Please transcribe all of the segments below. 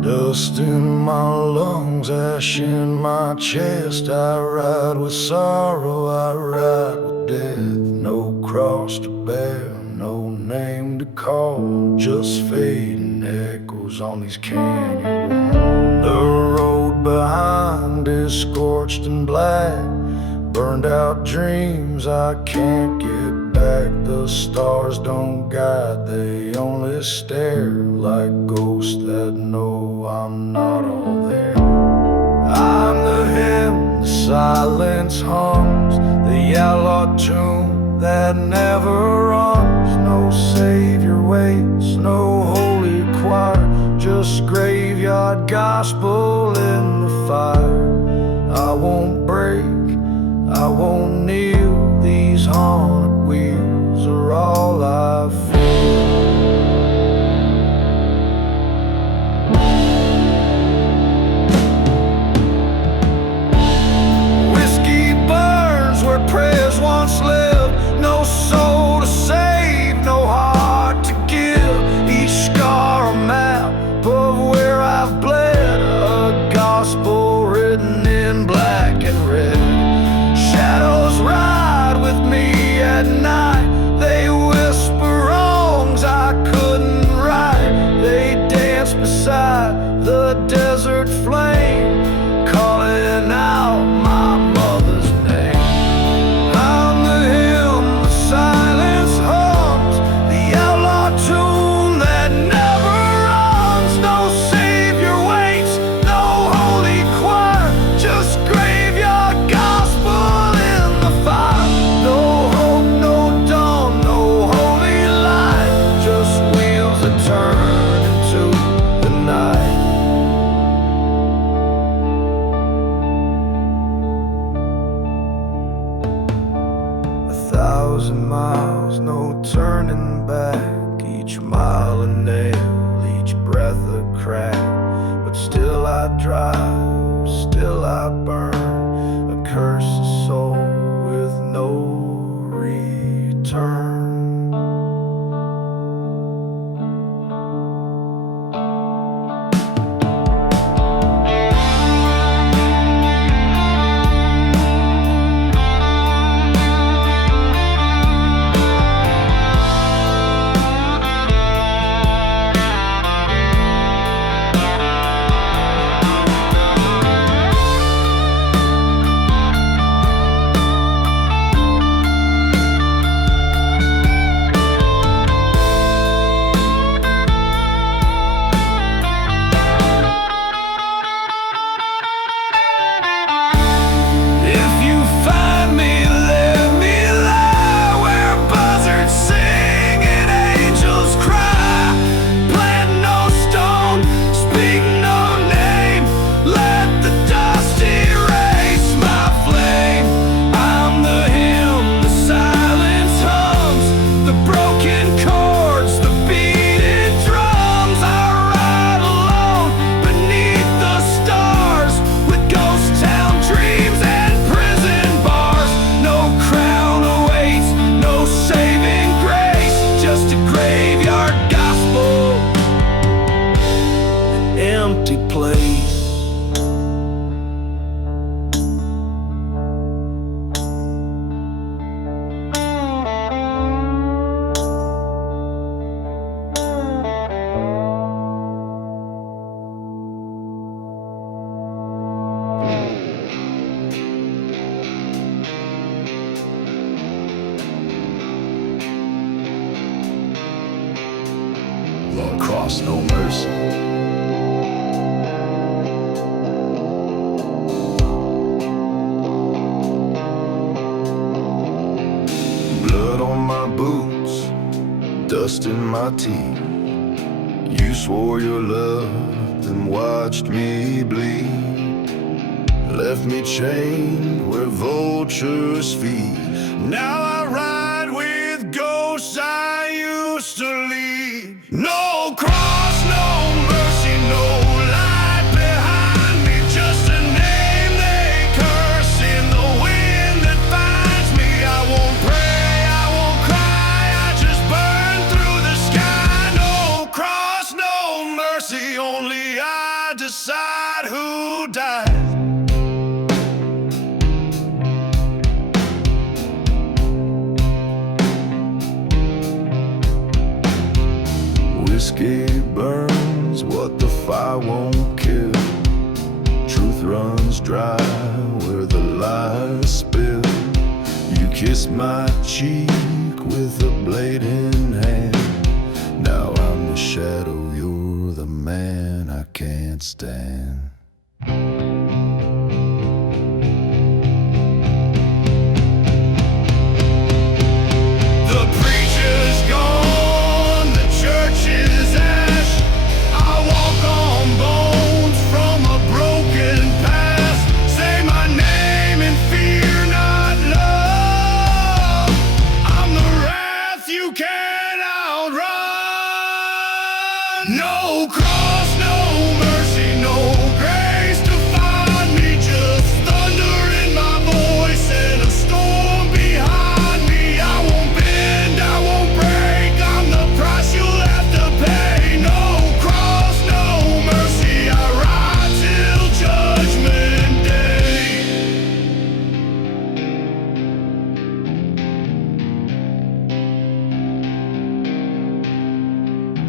Dust in my lungs, ash in my chest. I ride with sorrow, I ride with death. No cross to bear, no name to call, just fading echoes on these canyon walls. The road behind is scorched and black, burned out dreams I can't get back. The stars don't guide, they only stare like ghosts that know I'm not all there. I'm the hymn, the silence hums, the outlaw tune that never runs. No savior waits, no holy choir, just graveyard gospel in the fire. I won't break, I won't kneel, these haunted wheels are all I feel. Whiskey burns where prayers once lived, no soul to save, no heart to give. Each scar a map of where I've bled, a gospel written in black and red. Shadows ride with me at night, they whisper wrongs I couldn't right. They dance beside the desert flame, calling out my mother's name. I'm the hymn, the silence hums, the outlaw tune that never runs. No savior waits, no holy choir, just graveyard gospel in the fire. No hope, no dawn, no holy light, just wheels that turn into the night. 1,000 miles, no turning back, each mile a nail, each breath a crack. But still I drive, still I burn, a cursed soul with no return. Lord, cross no mercy. Blood on my boots, dust in my teeth. You swore your love, then watched me bleed. Left me chained where vultures feed. Now I ride with ghosts I used to lead. No cross, no mercy, no light behind me. Just a name they curse in the wind that finds me. I won't pray, I won't cry, I just burn through the sky. No cross, no mercy, only I. it burns what the fire won't kill. Truth runs dry where the lies spill. You kissed my cheek with a blade in hand. Now I'm the shadow, you're the man I can't stand. No cross, no mercy, no grace to find me. Just thunder in my voice and a storm behind me. I won't bend, I won't break, I'm the price you'll have to pay. No cross, no mercy, I ride till judgment day.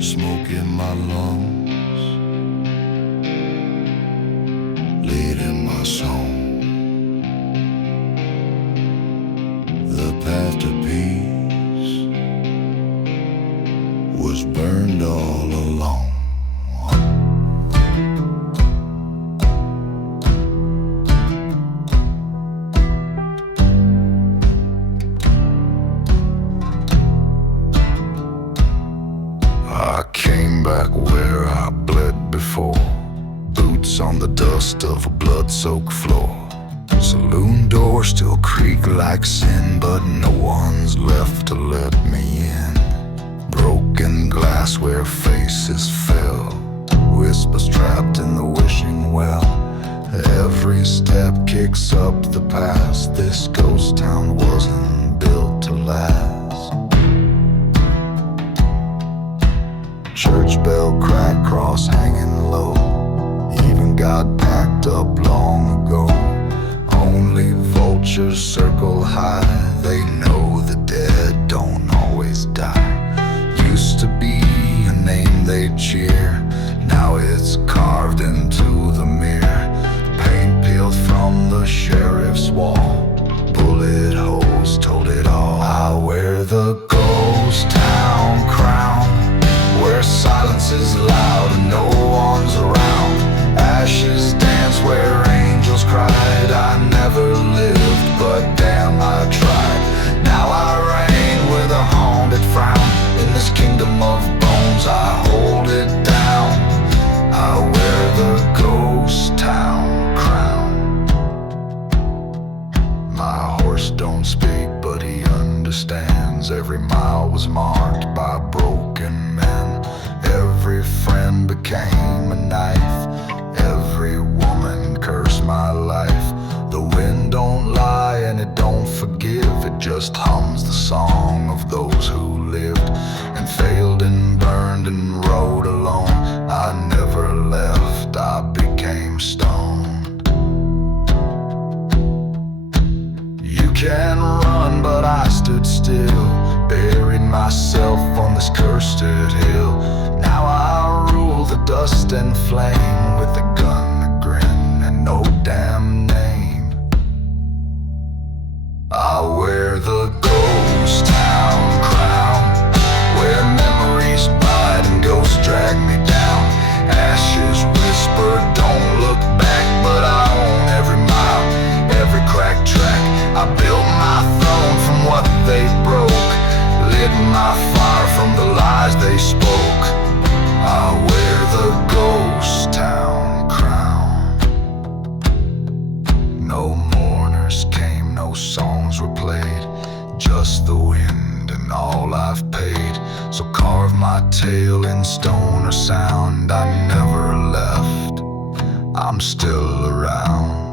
Smoke in my lungs, lead in my song. The path to peace was burned all along. I came back where I bled before, boots on the dust of a blood-soaked floor. Saloon doors still creak like sin, but no one's left to let me in. Broken glass where faces fell, whispers trapped in the wishing well. Every step kicks up the past. This ghost town wasn't built to last. Church bell crack, cross hanging low, even got packed up long ago. Only vultures circle high, they know the dead don't always die. Used to be a name they'd cheer, now it's carved into the mirror. Paint peeled from the sheriff's wall, bullet holes told it all. I wear the ghost town crown, where silence is loud and no one's around. Ashes dance where angels cried. I never lived, but damn I tried. Now I reign with a haunted frown. In this kingdom of bones I hold it down. I wear the ghost town crown. My horse don't speak, but he understands. Every mile was marked by broken men. Every friend became a knife. Every woman cursed my life. The wind don't lie and it don't forgive. It just hums the song of those who lived and failed and burned and rode alone. I never left, I became stoned. You can run, but I stood still, buried myself on this cursed hill. Now I rule the dust and flame with a gun, a grin, and no damn name. I wear the ghost town crown, where memories bite and ghosts drag me down. Ashes whisper, don't look back, but I own every mile, every cracked track. I built my throne from what they broke, lit my fire from the lies they spoke. I wear the ghost town crown. No mourners came, no songs were played, just the wind and all I've paid. So carve my tale in stone or sound. I never left, I'm still around.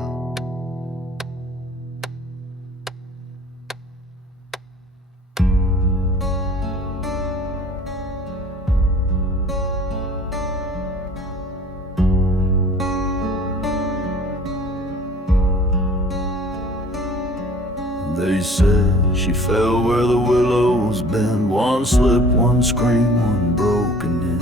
They said she fell where the willows bend. One slip, one scream, one broken in.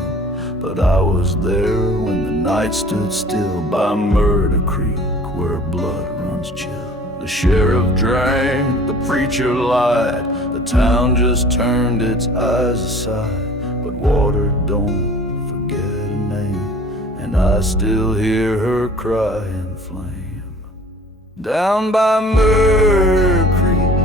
but I was there when the night stood still by Murder Creek, where blood runs chill. The sheriff drank, the preacher lied, the town just turned its eyes aside. But water don't forget a name, and I still hear her cry in flame. Down by Murder Creek,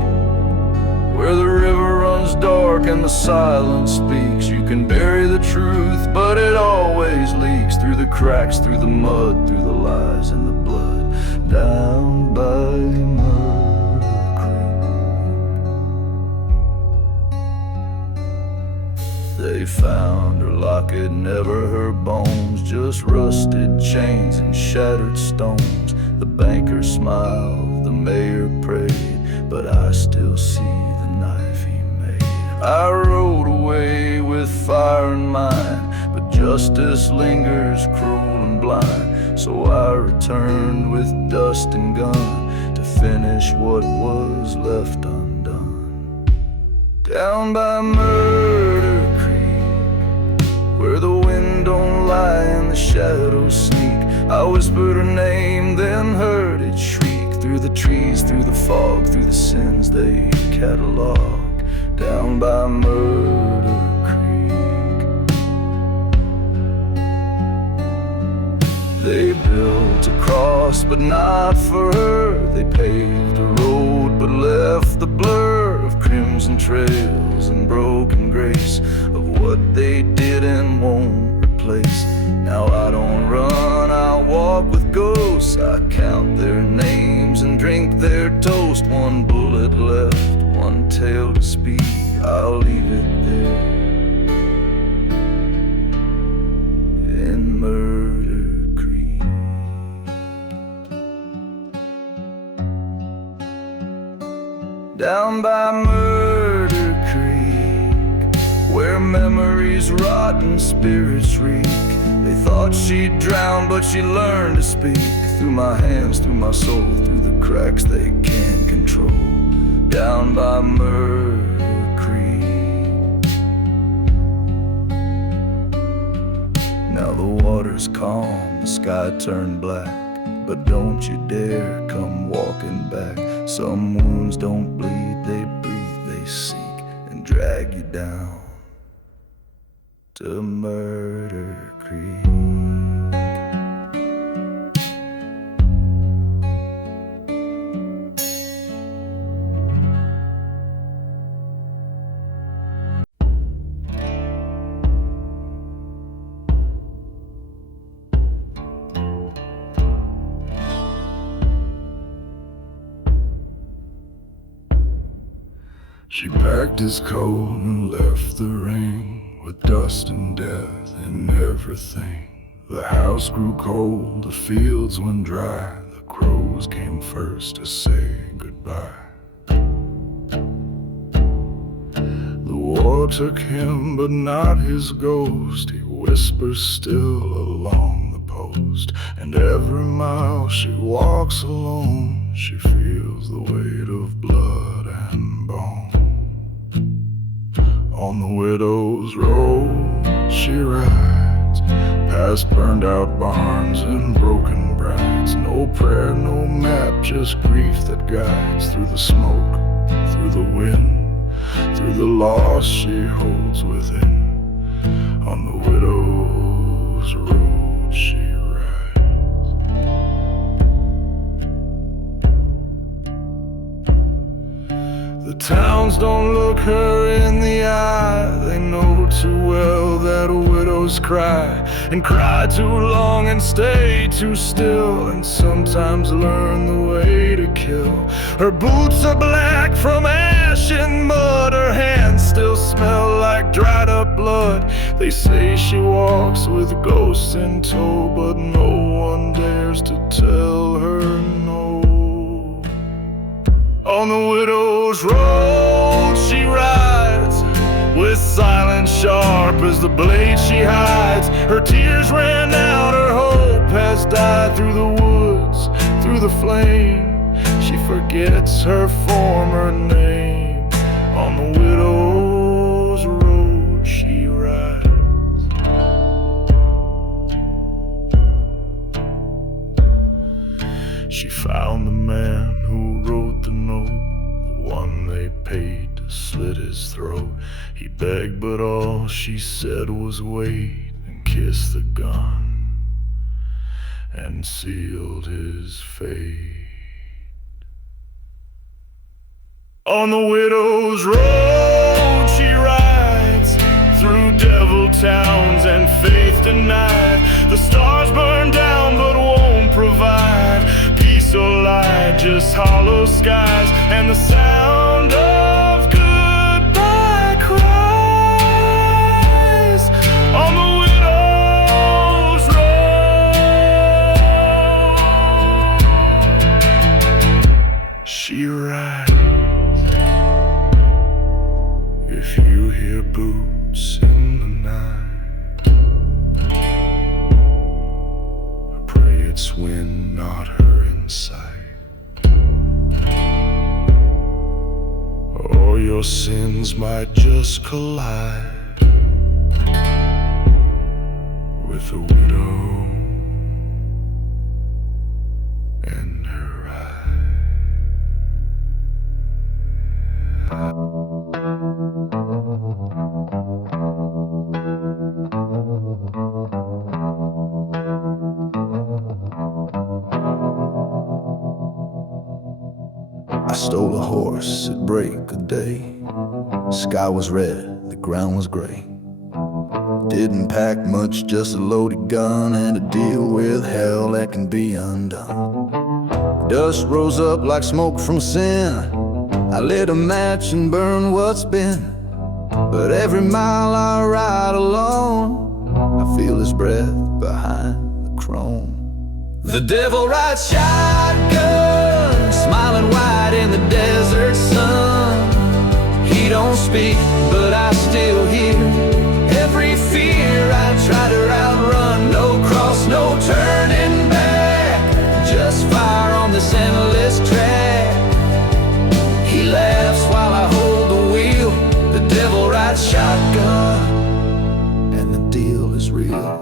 where the river runs dark and the silence speaks, you can bury the truth, but it always leaks through the cracks, through the mud, through the lies and the blood. Down by Murder Creek, they found her locket, never her bones, just rusted chains and shattered stones. The banker smiled, the mayor prayed, but I still see the knife he made. I rode away with fire in mind, but justice lingers cruel and blind. So I returned with dust and gun to finish what was left undone. Down by Murder Creek, where the wind don't lie and the shadows sneak, I whispered her name, then heard it shriek through the trees, through the fog, through the sins they catalog. Down by Murder Creek, they built a cross, but not for her. They paved a road, but left the blur of crimson trails and broken grace of what they did and won't replace. Now I don't run, I walk with ghosts. I count their names and drink their toast. One bullet left, one tale to speak, I'll leave it there in Murder Creek. Down by Murder Creek, where memories rot and spirits reek. They thought she'd drown, but she learned to speak through my hands, through my soul, through the cracks they can't control. Down by Murder Creek, now the water's calm, the sky turned black, but don't you dare come walking back. Some wounds don't bleed, they breathe, they seek and drag you down to Murder Creek. She packed his coat and left the ring, with dust and death and everything. The house grew cold, the fields went dry, the crows came first to say goodbye. The war took him, but not his ghost. He whispers still along the post, and every mile she walks alone, she feels the weight of blood and bone. On the widow's road she rides, past burned out barns and broken brides. No prayer, no map, just grief that guides through the smoke, through the wind, through the loss she holds within. On the widow's road she rides. The towns don't look her in the eye. They know too well that widows cry, and cry too long and stay too still, and sometimes learn the way to kill. Her boots are black from ash and mud, her hands still smell like dried up blood. They say she walks with ghosts in tow, but no one dares to tell her no. On the widow's road she rides, with silence sharp as the blade she hides. Her tears ran out, her hope has died. Through the woods, through the flame, she forgets her former name. On the widow's road she rides. She found the man who wrote the note, the one they paid to slit his throat. He begged, but all she said was wait, and kissed the gun and sealed his fate. On the widow's road she rides, through devil towns and faith denied. The stars burn down but won't provide peace or light, just hollow skies and the sound of goodbye cries. On the widow's road she rides. If you hear boots in the night, I pray it's wind, not her in sight. Or your sins might just collide with a widow and her eye. I stole a horse at break of day. Sky was red, the ground was gray. Didn't pack much, just a loaded gun and a deal with hell that can be undone. Dust rose up like smoke from sin. I lit a match and burned what's been. But every mile I ride alone, I feel his breath behind the chrome. The devil rides shotgun, smiling wide in the desert sun. He don't speak, but I still hear every fear I try to outrun. No cross, no turning back, just fire on this endless track. He laughs while I hold the wheel. The devil rides shotgun, and the deal is real.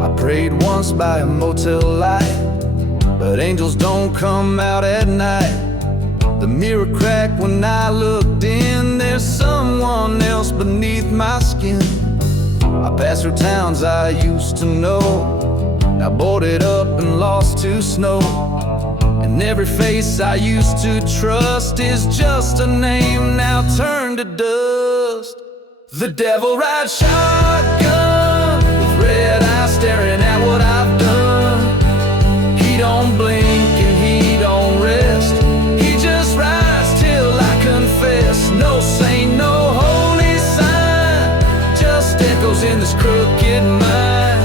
I prayed once by a motel light, but angels don't come out at night. The mirror cracked when I looked in. There's someone else beneath my skin. I pass through towns I used to know, now boarded up and lost to snow. And every face I used to trust is just a name now turned to dust. The devil rides shotgun, with red eyes staring at what I've done. He don't blink and he don't rest, he just rides till I confess. No saint, no holy sign, just echoes in this crooked mind.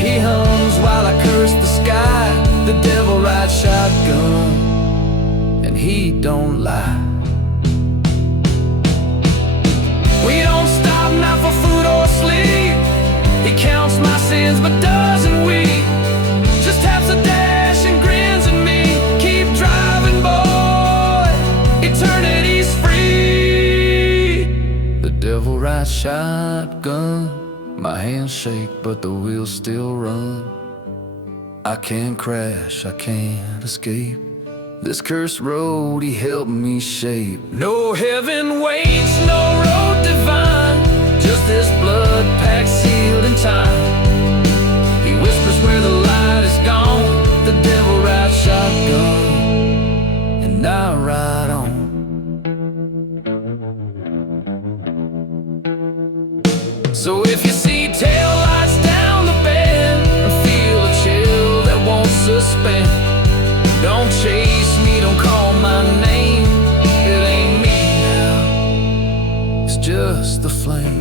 He hums while I curse the sky. The devil rides shotgun, and he don't lie. We don't stop, not for food or sleep. He counts my sins, but doesn't weep. Just taps a dash and grins at me. Keep driving, boy, eternity's free. The devil rides shotgun. My hands shake, but the wheels still run. I can't crash, I can't escape this cursed road he helped me shape. No heaven waits, no road divine, just this blood pact sealed in time. He whispers where the light is gone. The devil rides shotgun, and I ride on. So if you see tail lights down the bend, or feel a chill that won't suspend, don't chase me, don't call my name. It ain't me now, it's just the flame.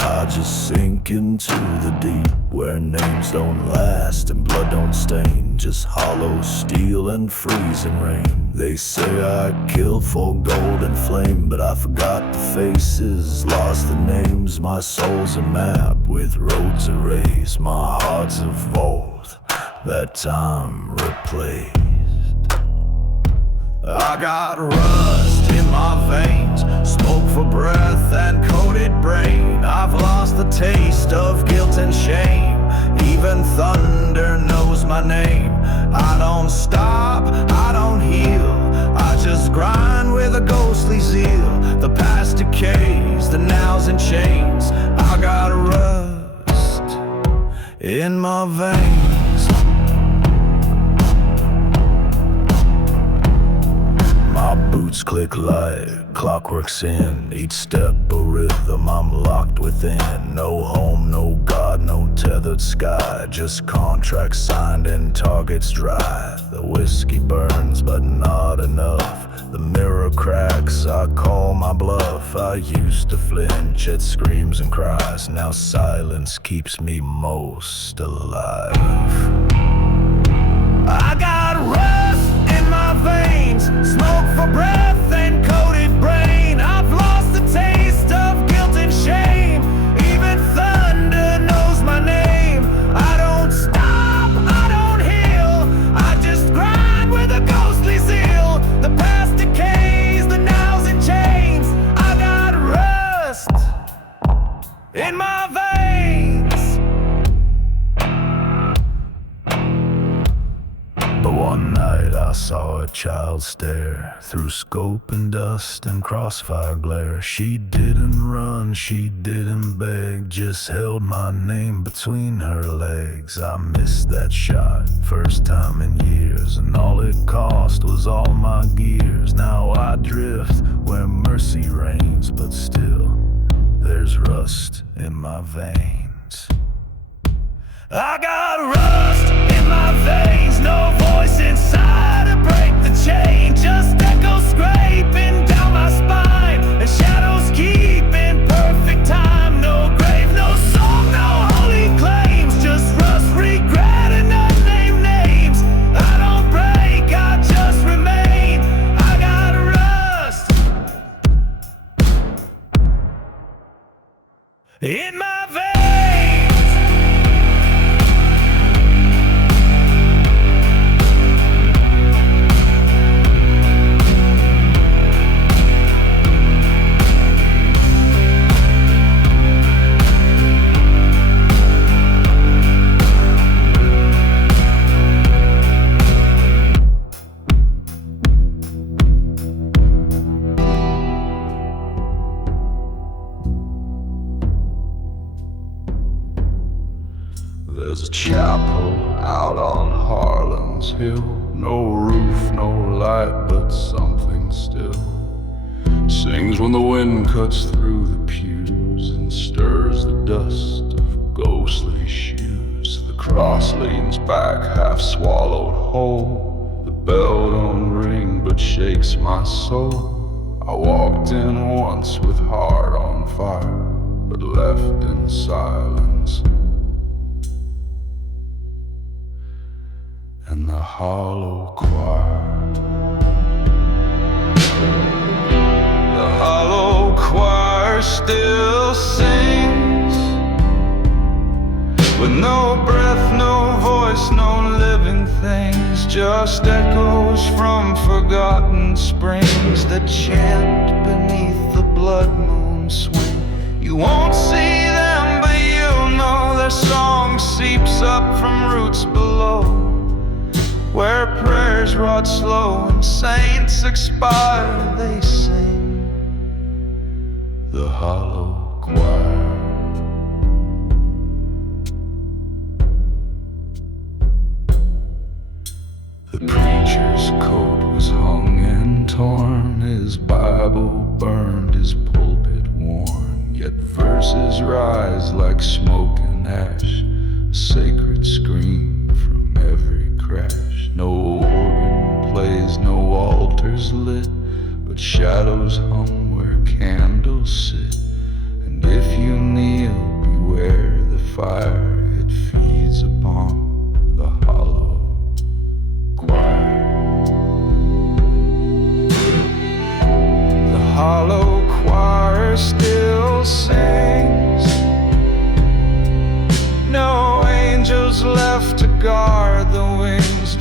I just sink into the deep, where names don't last and blood don't stain, just hollow steel and freezing rain. They say I killed for gold and flame, but I forgot the faces, lost the names. My soul's a map with roads erased, my heart's a vault that time replaced. I got rust in my veins, smoke for breath and coated brain. I've lost the taste of guilt and shame, even thunder knows my name. I don't stop, I don't heal, I just grind with a ghostly zeal. The past decays, the now's in chains. I got rust in my veins. My boots click light, clockwork's in, each step a rhythm I'm locked within. No home, no God, no tethered sky, just contracts signed and targets dry. The whiskey burns but not enough, the mirror cracks, I call my bluff. I used to flinch at screams and cries, now silence keeps me most alive. I got rust in my veins, smoke for breath and coated brain. I've lost the taste of guilt and shame, even thunder knows my name. I don't stop, I don't heal, I just grind with a ghostly zeal. The past decays, the now's in chains. I got rust in my veins. But one night I saw a child stare through scope and dust and crossfire glare. She didn't run, she didn't beg, just held my name between her legs. I missed that shot, first time in years, and all it cost was all my gears. Now I drift where mercy reigns, but still there's rust in my veins. I got rust in my veins, no voice inside to break the chain, just echoes scraping down my spine, and shadows keep in perfect time. No grave, no song, no holy claims, just rust, regret, and unnamed names. I don't break, I just remain. I got rust in my veins. There's a chapel out on Harlem's hill, no roof, no light, but something still sings when the wind cuts through the pews and stirs the dust of ghostly shoes. The cross leans back, half swallowed whole, the bell don't ring but shakes my soul. I walked in once with heart on fire, but left in silence. And the hollow choir, the hollow choir still sings, with no breath, no voice, no living things, just echoes from forgotten springs that chant beneath the blood moon swing. You won't see them, but you'll know their song seeps up from roots below, where prayers rot slow and saints expire. They sing the hollow choir. The preacher's coat was hung and torn, his Bible burned, his pulpit worn, yet verses rise like smoke and ash, a sacred scream from every crash. No organ plays, no altars lit, but shadows hum where candles sit. And if you kneel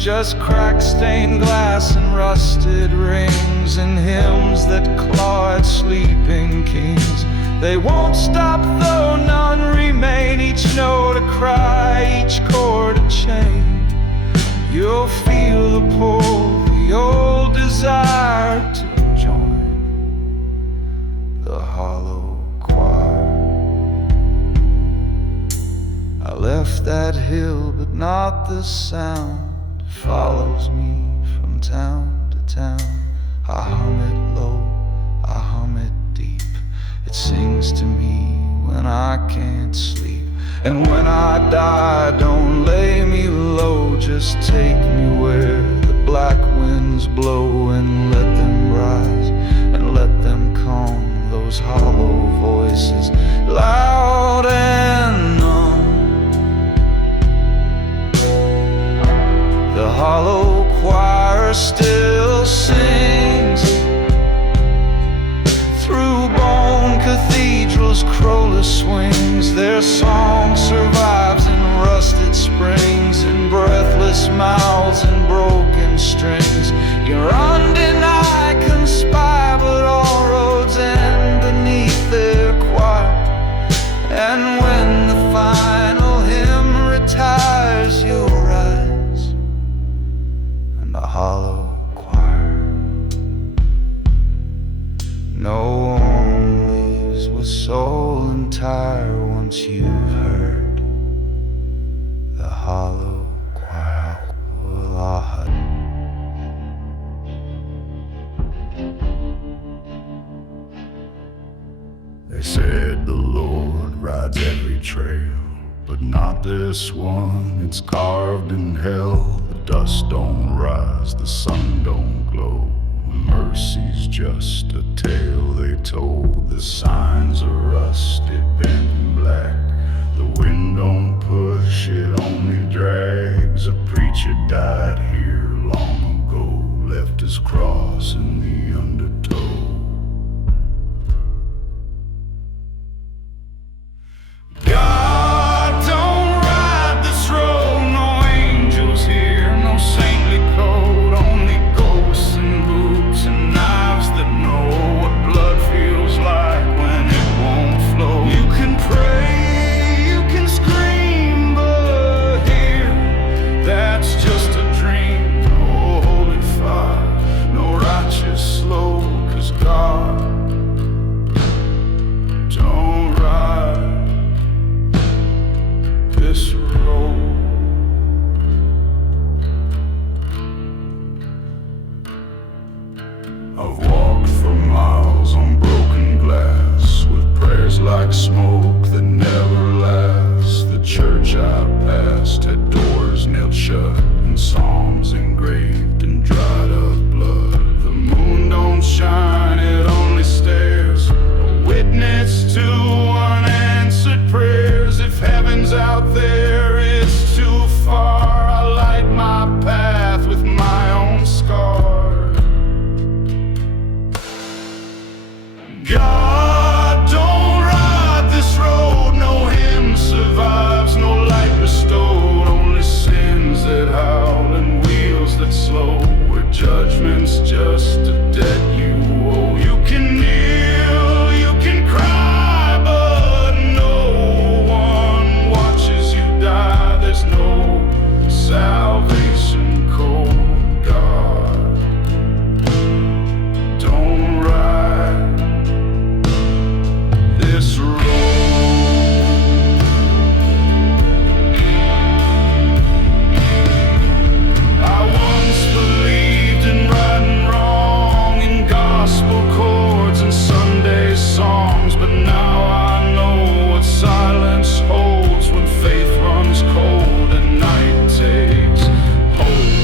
just cracked stained glass and rusted rings, and hymns that claw at sleeping kings. They won't stop though none remain, each note a cry, each chord a chain. You'll feel the pull, the old desire to join the hollow choir. I left that hill, but not the sound. It follows me from town to town. I hum it low, I hum it deep. It sings to me when I can't sleep. And when I die, don't lay me low. Just take me where the black winds blow, and let them rise and let them calm those hollow voices, loud and numb. The hollow choir still sings through Bone Cathedral's crowless swings. Their song survives in rusted springs, in breathless mouths and broken strings. Your undenied conspire, but all roads end beneath their choir. And when the final hymn retires, you'll rise in the hollow choir. No one leaves with soul entire once you've heard the hollow choir. They said the Lord rides every trail, but not this one. It's carved in hell. The dust don't rise, the sun don't glow. Mercy's just a tale they told. The signs are rusted, bent and black. The wind don't push, it only drags. A preacher died here long ago, left his cross in the undertow. God don't ride this road, no angels here, no saintly code, only ghosts and boots and knives that know what blood feels like when it won't flow. You can pray, you can scream, but here, that's just a dream. No holy fire, no righteous slow, 'cause God don't ride this road. I've walked for miles on broken glass, with prayers like smoke that never last. The church I passed had doors nailed shut, and psalms engraved in dried up blood. The moon don't shine, it only stares, a witness to unanswered prayers. If heaven's out there, it's too far. I light my path with my own scar. God don't ride this road, no hymn survives, no light bestowed, only sins that howl and wheels that slow, where judgment's just a debt you owe. You can kneel, you can cry, but no one watches you die. There's no salvation code. God don't ride this road. I once believed in right and wrong, in gospel chords and Sunday songs, but now I know what silence holds when faith runs cold and night takes hold.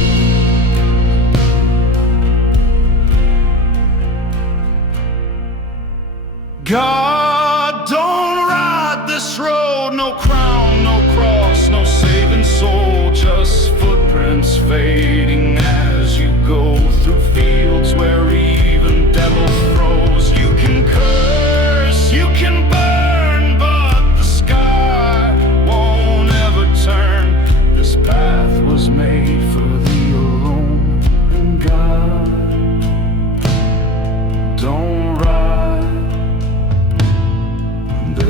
God don't ride this road, no crown, no cross, no saving soul, just footprints fading as you go through fields where even devil throws. You can curse, you can burn, but the sky won't ever turn. This path was made for the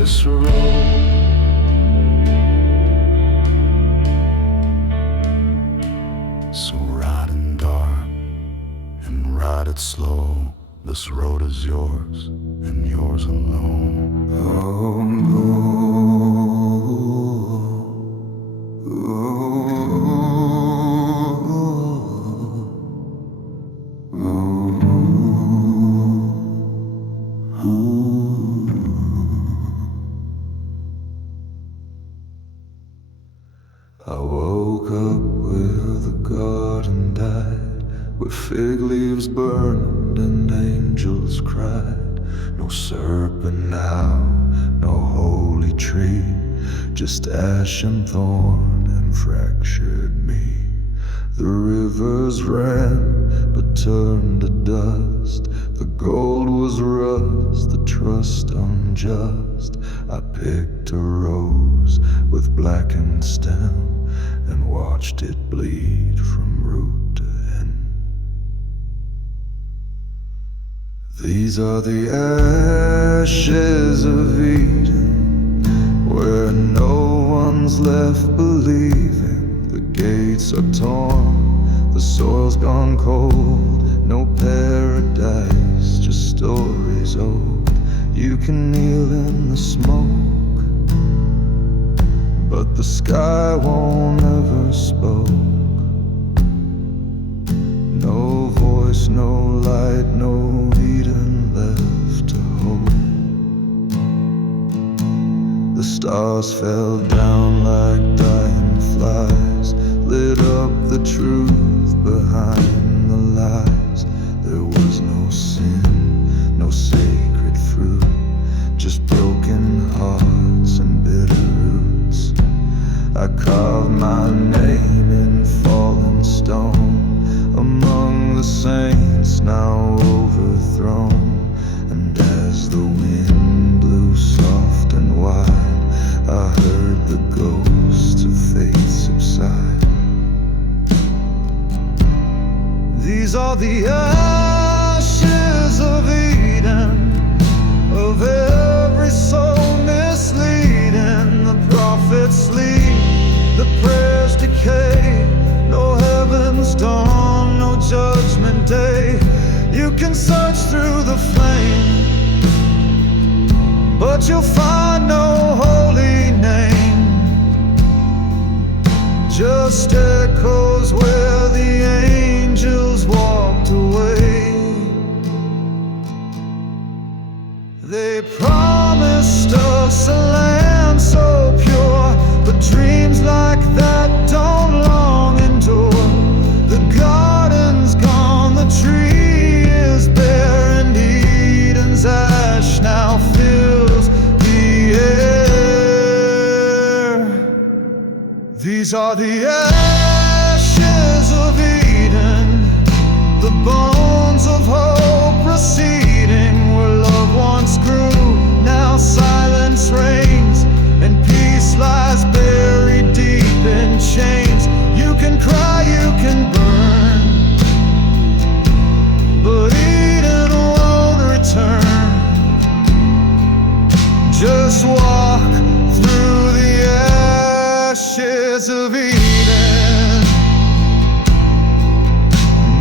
this road. So ride in dark and ride it slow. This road is yours and yours alone. Oh, I woke up where the garden died, where fig leaves burned and angels cried. No serpent now, no holy tree, just ash and thorn and fractured me. The rivers ran, but turned to dust. The gold was rust, the trust unjust. I picked a rose with blackened stem and watched it bleed from root to end. These are the ashes of Eden, where no one's left believing. The gates are torn, the soil's gone cold. No paradise, just stories old. You can kneel in the smoke, but the sky won't ever spoke. No voice, no light, no Eden left to hold. The stars fell down like dying flies, lit up the truth behind the lies. There was no sin, no sacred fruit, just broken hearts and bitter roots. I carved my name in fallen stone, among the saints now overthrown. And as the wind blew soft and wide, I heard the ghosts of faith subside. These are the ashes of Eden, of every soul misleading. The prophets sleep, the prayers decay. No heaven's dawn, no judgment day. You can search through the flame, but you'll find no holy name, just echoes where the angels walked away. They promised us a land so pure, but dreams like that don't long endure. The garden's gone, the tree is bare, and Eden's ash now fills the air. These are the ashes of Eden, the bones of hope receding. Where love once grew, now silence reigns, and peace lies buried deep in chains. You can cry, you can burn, but Eden won't return. Just walk through the ashes of Eden.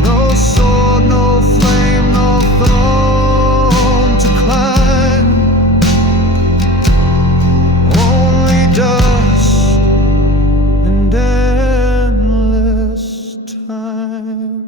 No sword, no flame, no throne to climb, only dust and endless time.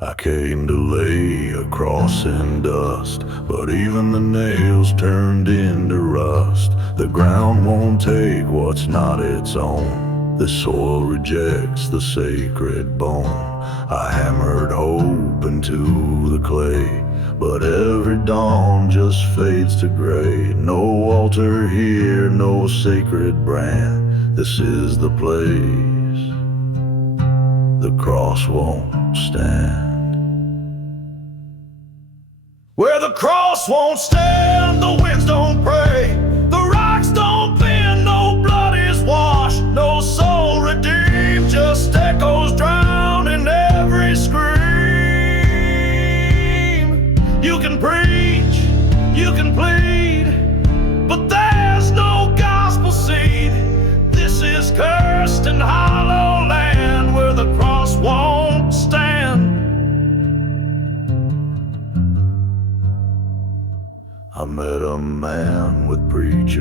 I came to lay a cross in dust, but even the nails turned into rust. The ground won't take what's not its own. The soil rejects the sacred bone. I hammered hope into the clay, but every dawn just fades to gray. No altar here, no sacred brand. This is the place the cross won't stand. Where the cross won't stand, the winds don't pray, the rocks don't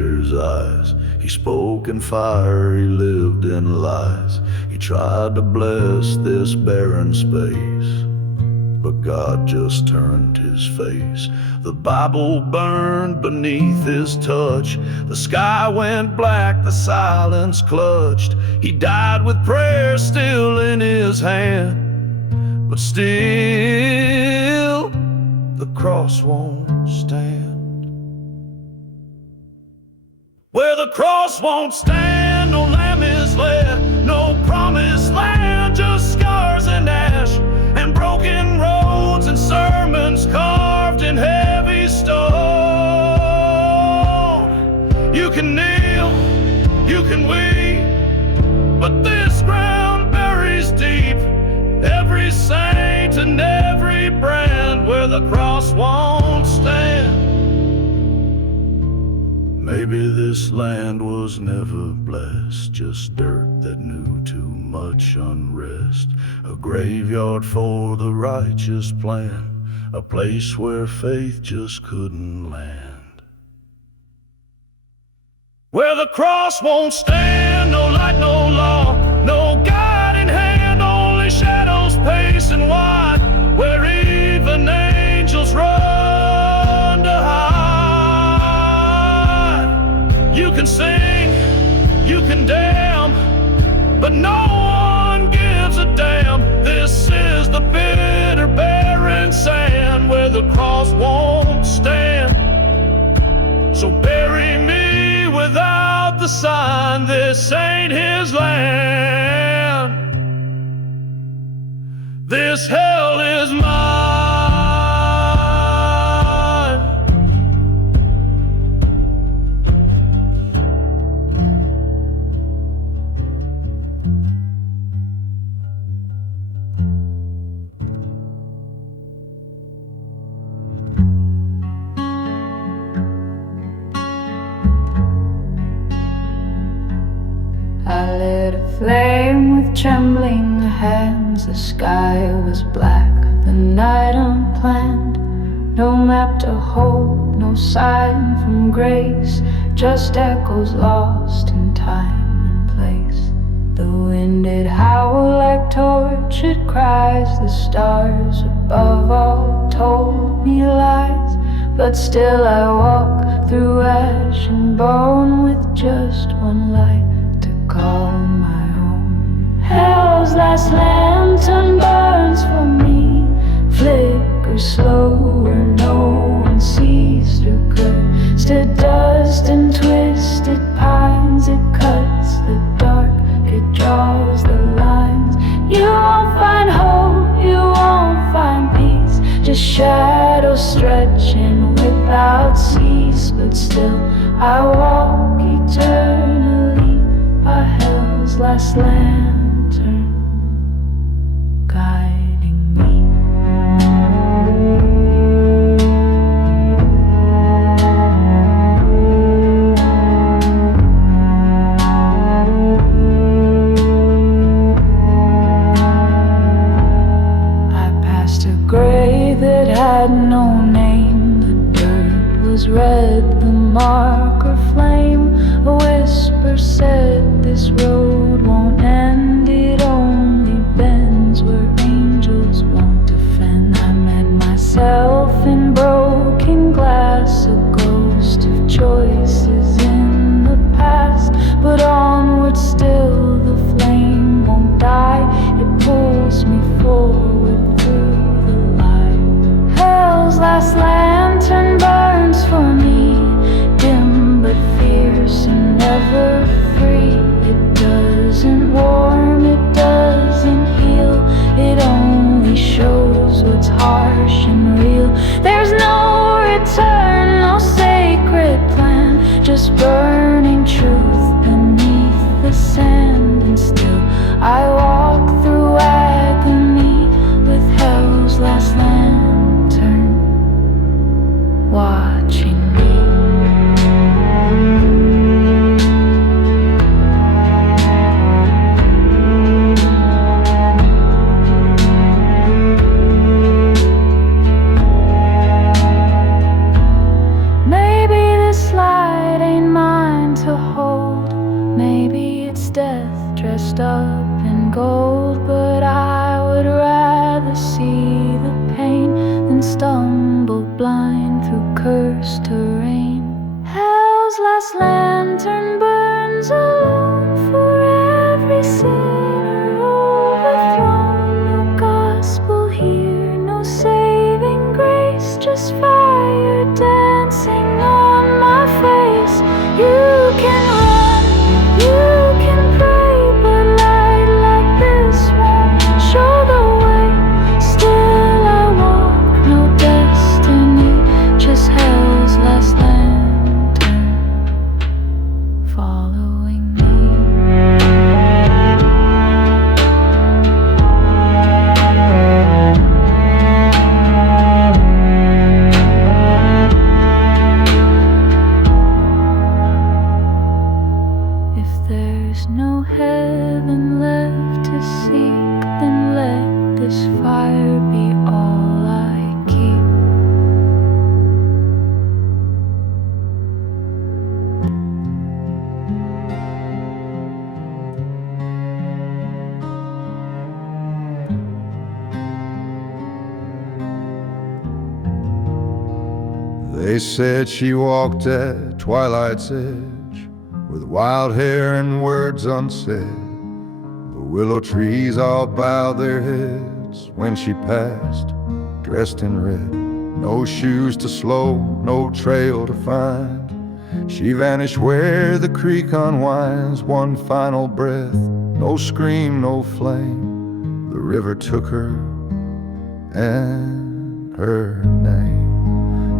fear's eyes. He spoke in fire, he lived in lies. He tried to bless this barren space, but God just turned his face. The Bible burned beneath his touch. The sky went black, the silence clutched. He died with prayer still in his hand, but still the cross won't stand. Where the cross won't stand, no lamb is led, no promised land, just scars and ash, and broken roads and sermons carved in heavy stone. You can kneel, you can weep, but this ground buries deep every saint and every brand. Where the cross won't stand. Maybe this land was never blessed, just dirt that knew too much unrest. A graveyard for the righteous plan, a place where faith just couldn't land. Where the cross won't stand, no light, no law, no guiding hand, only shadows pacing wide. Where even angels run to hide. You can sing, you can damn, but no one gives a damn. This is the bitter, barren sand where the cross won't stand. So bury me without the sign, this ain't his land. This hell is mine. I lit a flame with trembling hands. The sky was black, the night unplanned. No map to hold, no sign from grace, just echoes lost in time and place. The wind did howl like tortured cries. The stars above all told me lies, but still I walk through ash and bone with just one light call my own. Hell's last lantern burns for me, flickers slower, no one sees through cursed dust and twisted pines. It cuts the dark, it draws the lines. You won't find hope, you won't find peace, just shadows stretching without cease. But still I walk eternally by hell's last lantern, guiding me. I passed a grave that had no name. The dirt was red, the marker flame. A whisper said, this road won't end, it only bends where angels won't defend. I met myself in broken glass, a ghost of choices in the past. But onward still, the flame won't die, it pulls me forward through the light. Hell's last lantern burns for me, dim but fierce and never free. It doesn't warm, it doesn't heal, it only shows what's harsh and real. There's no return, no sacred plan, just burning truth beneath the sand. And still I walk through agony with hell's last lantern watching me. dressed up in gold, but I would rather see the pain than stumble blind through cursed terrain. Hell's last lantern burns alone for every sinner overthrown. No gospel here, no saving grace, just fire dancing on my face. You can run, you can pray, but light like this won't show the way. Still I walk, no destiny, just hell's last lantern following me. If there's no heaven left to seek, then let this fire be all I keep. They said she walked at twilight's edge, with wild hair and words unsaid. The willow trees all bowed their heads when she passed, dressed in red. No shoes to slow, no trail to find. She vanished where the creek unwinds, one final breath, no scream, no flame. The river took her and her name.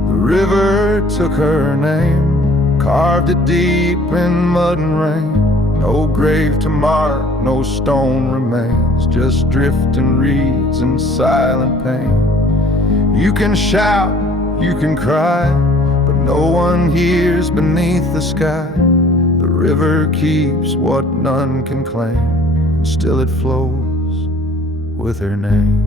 The river took her name, carved it deep in mud and rain. No grave to mark, no stone remains, just drifting reeds and silent pain. You can shout, you can cry, but no one hears beneath the sky. The river keeps what none can claim, and still it flows with her name.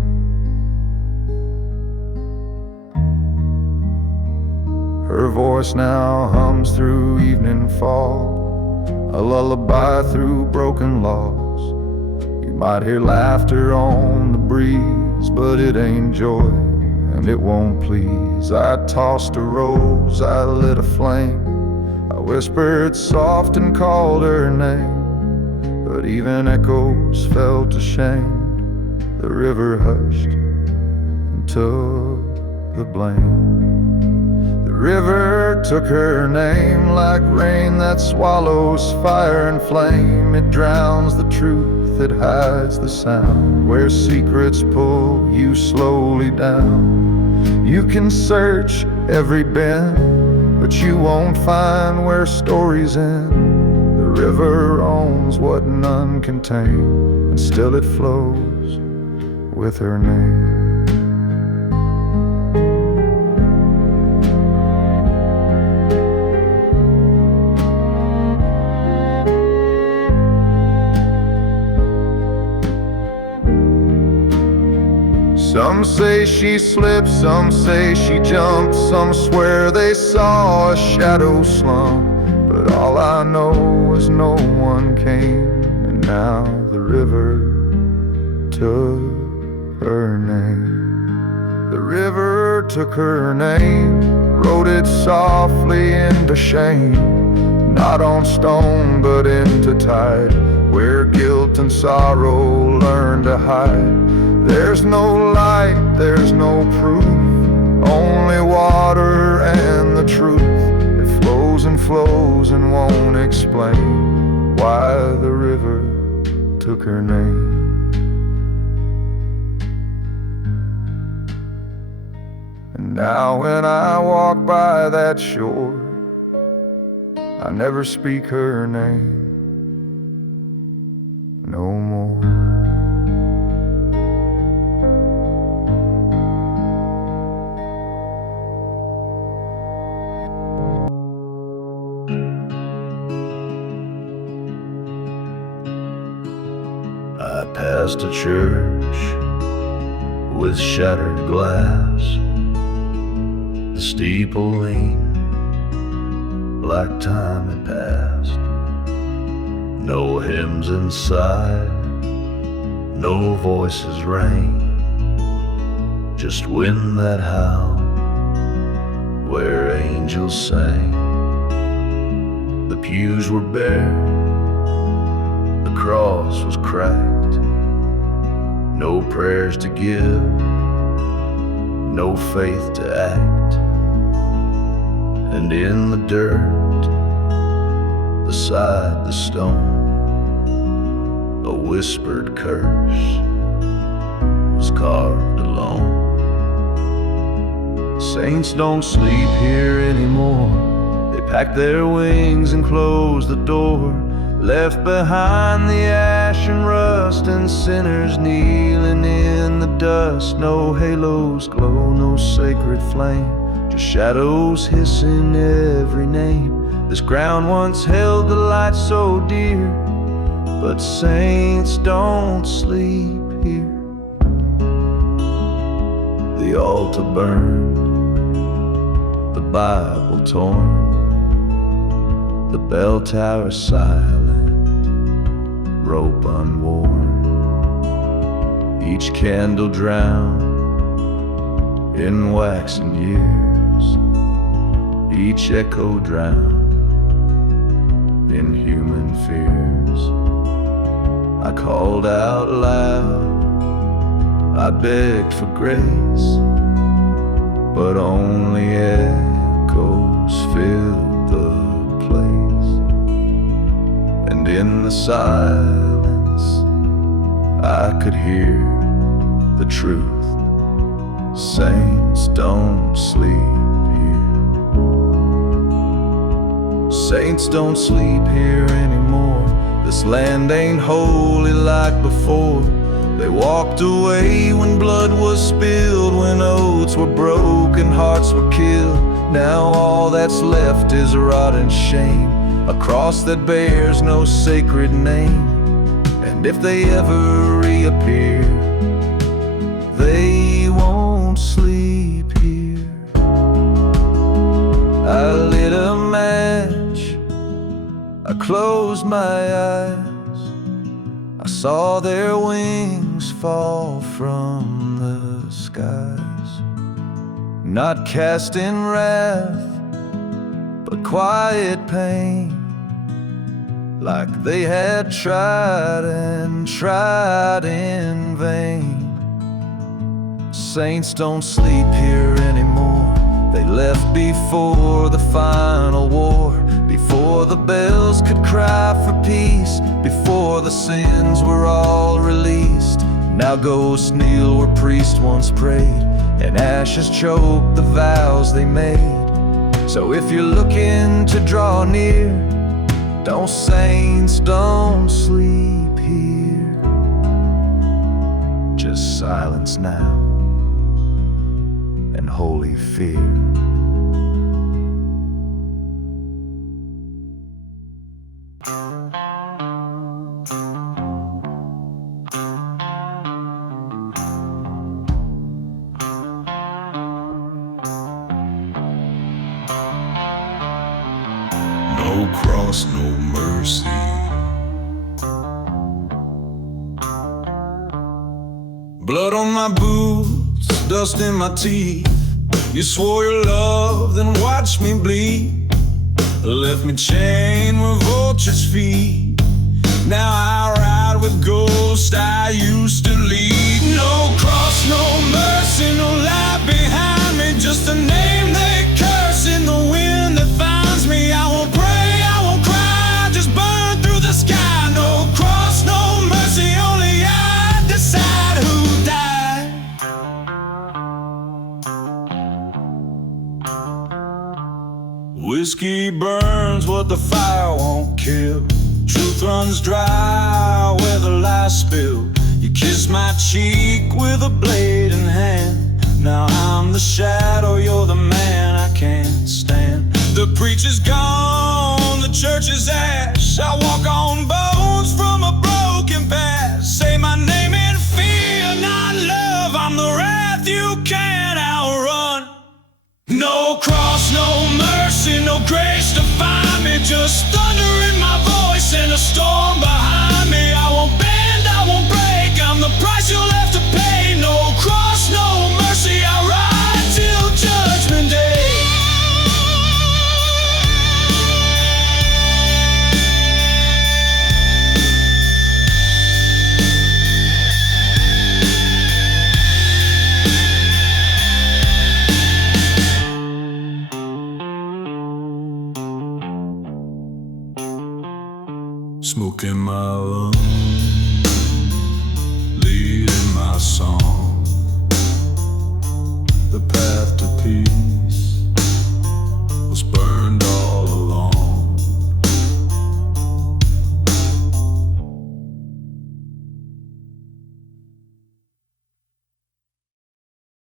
Her voice now hums through evening fall, a lullaby through broken logs. You might hear laughter on the breeze, but it ain't joy, and it won't please. I tossed a rose, I lit a flame, I whispered soft and called her name, but even echoes felt ashamed. The river hushed and took the blame. The river took her name like rain that swallows fire and flame. It drowns the truth, it hides the sound, where secrets pull you slowly down. You can search every bend, but you won't find where stories end. The river owns what none can tame, and still it flows with her name. Some say she slipped, some say she jumped, some swear they saw a shadow slump. But all I know is no one came, and now the river took her name. The river took her name, wrote it softly into shame, not on stone but into tide, where guilt and sorrow learn to hide. There's no light, there's no proof, only water and the truth. It flows and flows and won't explain why the river took her name. And now when I walk by that shore, I never speak her name no more. I passed a church with shattered glass, the steeple leaned like time had passed. No hymns inside, no voices rang, just wind that howled where angels sang. The pews were bare, the cross was cracked, no prayers to give, no faith to act. And in the dirt, beside the stone, a whispered curse was carved alone. Saints don't sleep here anymore. They packed their wings and closed the door, left behind the ash and rust, and sinners kneeling in the dust. No halos glow, no sacred flame, just shadows hissing every name. This ground once held the light so dear, but saints don't sleep here. The altar burned, the Bible torn, the bell tower silent, rope unworn. Each candle drowned in waxen years, each echo drowned in human fears. I called out loud, I begged for grace, but only echoes filled the place. And in the silence I could hear the truth: saints don't sleep here. Saints don't sleep here anymore. This land ain't holy like before. They walked away when blood was spilled, when oaths were broken, hearts were killed. Now all that's left is rot and shame, a cross that bears no sacred name. And if they ever reappear, they won't sleep here. I lit a match, I closed my eyes, I saw their wings fall from the skies, not cast in wrath, but quiet pain, like they had tried and tried in vain. Saints don't sleep here anymore. They left before the final war, before the bells could cry for peace, before the sins were all released. Now ghosts kneel where priests once prayed, and ashes choke the vows they made. So if you're looking to draw near, don't saints don't sleep here. Just silence now and holy fear. No cross, no mercy. Blood on my boots, dust in my teeth. You swore your love, then watched me bleed. Left me chained where vultures feed. Now I ride with ghosts I used to lead. No cross, no mercy, no light behind me, just a name they curse in the wind that finds me. I won't pray, I won't cry, just burn through the sky. No cross, no mercy, only I decide who died. Whiskey burns what the fire won't kill. Truth runs dry where the lies spill. You kiss my cheek with a blade in hand. Now I'm the shadow, you're the man I can't stand. The preacher's gone, the church is ash. I walk on bones from a broken past. Say my name in fear, not love. I'm the wrath you can't outrun. No cross, no mercy, no grace to find me. Just thunder in my voice and a storm behind me. I won't bend, I won't break. I'm the price you'll have to pay. No cross, no mercy. I ride till judgment day. Smoke in my lungs,